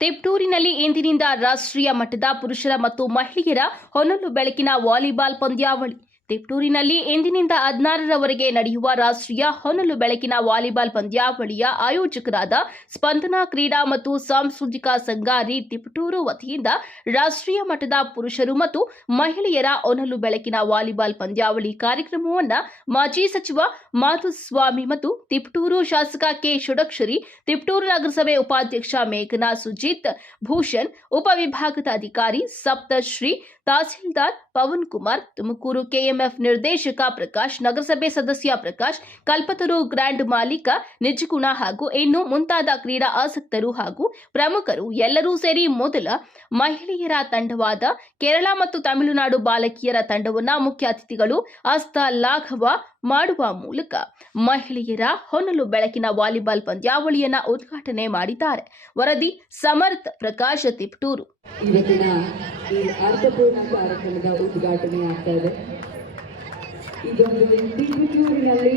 ತಿಪಟೂರಿನಲ್ಲಿ ಇಂದಿನಿಂದ ರಾಷ್ಟ್ರೀಯ ಮಟ್ಟದ ಪುರುಷರ ಮತ್ತು ಮಹಿಳೆಯರ ಹೊನಲು ಬೆಳಕಿನ ವಾಲಿಬಾಲ್ ಪಂದ್ಯಾವಳಿ. ತಿಪಟೂರಿನಲ್ಲಿ ಇಂದಿನಿಂದ 16ರವರೆಗೆ ನಡೆಯುವ ರಾಷ್ಟ್ರೀಯ ಹೊನಲು ಬೆಳಕಿನ ವಾಲಿಬಾಲ್ ಪಂದ್ಯಾವಳಿಯ ಆಯೋಜಕರಾದ ಸ್ಪಂದನಾ ಕ್ರೀಡಾ ಮತ್ತು ಸಾಂಸ್ಕೃತಿಕ ಸಂಘ ತಿಪಟೂರು ವತಿಯಿಂದ ರಾಷ್ಟ್ರೀಯ ಮಟ್ಟದ ಪುರುಷರು ಮತ್ತು ಮಹಿಳೆಯರ ಹೊನಲು ಬೆಳಕಿನ ವಾಲಿಬಾಲ್ ಪಂದ್ಯಾವಳಿ ಕಾರ್ಯಕ್ರಮವನ್ನು ಮಾಜಿ ಸಚಿವ ಮಾಧುಸ್ವಾಮಿ ಮತ್ತು ತಿಪಟೂರು ಶಾಸಕ ಕೆ ಷಡಕ್ಷರಿ, ತಿಪಟೂರು ನಗರಸಭೆ ಉಪಾಧ್ಯಕ್ಷ ಮೇಘನಾ ಸುಜಿತ್ ಭೂಷಣ್, ಉಪವಿಭಾಗದ ಅಧಿಕಾರಿ ಸಪ್ತಶ್ರೀ, ತಹಸೀಲ್ದಾರ್ ಪವನ್ ಕುಮಾರ್, ತುಮಕೂರು ಕೆಎಂಎಫ್ ನಿರ್ದೇಶಕ ಪ್ರಕಾಶ್, ನಗರಸಭೆ ಸದಸ್ಯ ಪ್ರಕಾಶ್, ಕಲ್ಪತರು ಗ್ರ್ಯಾಂಡ್ ಮಾಲೀಕ ನಿಜಗುಣ ಹಾಗೂ ಇನ್ನು ಮುಂತಾದ ಕ್ರೀಡಾ ಆಸಕ್ತರು ಹಾಗೂ ಪ್ರಮುಖರು ಎಲ್ಲರೂ ಸೇರಿ ಮೊದಲ ಮಹಿಳೆಯರ ತಂಡವಾದ ಕೇರಳ ಮತ್ತು ತಮಿಳುನಾಡು ಬಾಲಕಿಯರ ತಂಡವನ್ನು ಮುಖ್ಯ ಅತಿಥಿಗಳು ಹಸ್ತಲಾಘವ ಮಾಡುವ ಮೂಲಕ ಮಹಿಳೆಯರ ಹೊನಲು ಬೆಳಕಿನ ವಾಲಿಬಾಲ್ ಪಂದ್ಯಾವಳಿಯನ್ನು ಉದ್ಘಾಟನೆ ಮಾಡಿದ್ದಾರೆ. ವರದಿ ಸಮರ್ಥ್ ಪ್ರಕಾಶ್, ತಿಪಟೂರು. ಇವತ್ತಿನ ಈ ಅರ್ಥಪೂರ್ಣ ಕಾರ್ಯಕ್ರಮದ ಉದ್ಘಾಟನೆ ಆಗ್ತಾ ಇದೆ. ಇದೊಂದು ತಿಪಟೂರಿನಲ್ಲಿ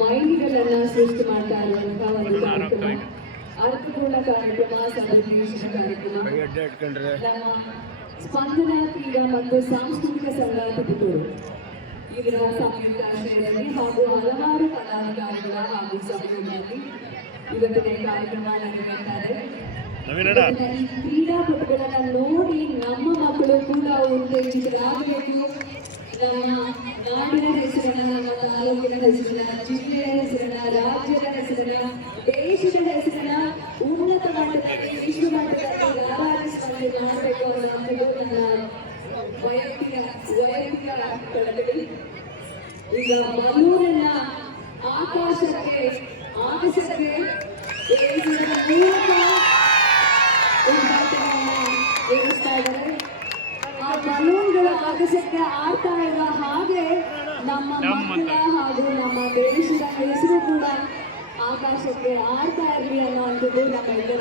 ಮಹಿಳೆಯರನ್ನ ಸೃಷ್ಟಿ ಮಾಡ್ತಾ ಇರುವಂತಹ ಒಂದು ಕಾರ್ಯಕ್ರಮ, ಅರ್ಥಪೂರ್ಣ ಕಾರ್ಯಕ್ರಮ, ಸದುದ್ದೇಶಿತ ಕಾರ್ಯಕ್ರಮ. ನಮ್ಮ ಸ್ಪಂದನಾ ಕ್ರೀಡಾ ಮತ್ತು ಸಾಂಸ್ಕೃತಿಕ ಸಂಘ ತಿಪಟೂರು ಇದರ ಸಂಯುಕ್ತಾಶ್ರಯದಲ್ಲಿ ಹಾಗೂ ಹಲವಾರು ಪದಾಧಿಕಾರಿಗಳ ಹಾಗೂ ಸಭೆಗಳಲ್ಲಿ ಇವತ್ತಿನ ಕಾರ್ಯಕ್ರಮ ನಡೆಯುತ್ತಾ ಇದೆ. ಈ ಕ್ರೀಡಾಪಟುಗಳನ್ನ ನೋಡಿ ನಮ್ಮ ಮಕ್ಕಳು ಕೂಡ ಉತ್ತೇಜಿತರಾಗಬೇಕು. ನಮ್ಮ ನಾಡಿನ ಹೆಸರನ್ನ, ನಮ್ಮ ತಾಲೂಕಿನ ಹೆಸರನ್ನ, ಜಿಲ್ಲೆಯ ಹೆಸರನ್ನ, ರಾಜ್ಯದ ಹೆಸರನ್ನ, ದೇಶದ ಹೆಸರನ್ನ ಉನ್ನತ ಮಟ್ಟದಲ್ಲಿ, ವಿಶ್ವ ಮಟ್ಟದಲ್ಲಿ ರಾರಾಜಿಸುವಂತೆ ಮಾಡಬೇಕು ಅನ್ನೋದು ನನ್ನ ವೈಯಕ್ತಿಕ ಕಳಕಳಿ. ಈಗ ಮಲ್ಲೂರನ್ನ ಆಕಾಶಕ್ಕೆ ಆಕಾಶಕ್ಕೆ ಆ ಬಲೂನ್ಗಳು ಆಕಾಶಕ್ಕೆ ಆಡ್ತಾ ಇರುವ ಹಾಗೆ ನಮ್ಮ ಮಕ್ಕಳ ಹಾಗೂ ನಮ್ಮ ದೇಶದ ಹೆಸರು ಕೂಡ ಆಕಾಶಕ್ಕೆ ಆಡ್ತಾ ಇರಲಿ ಅನ್ನುವಂಥದ್ದು ನಮ್ಮೆಲ್ಲರ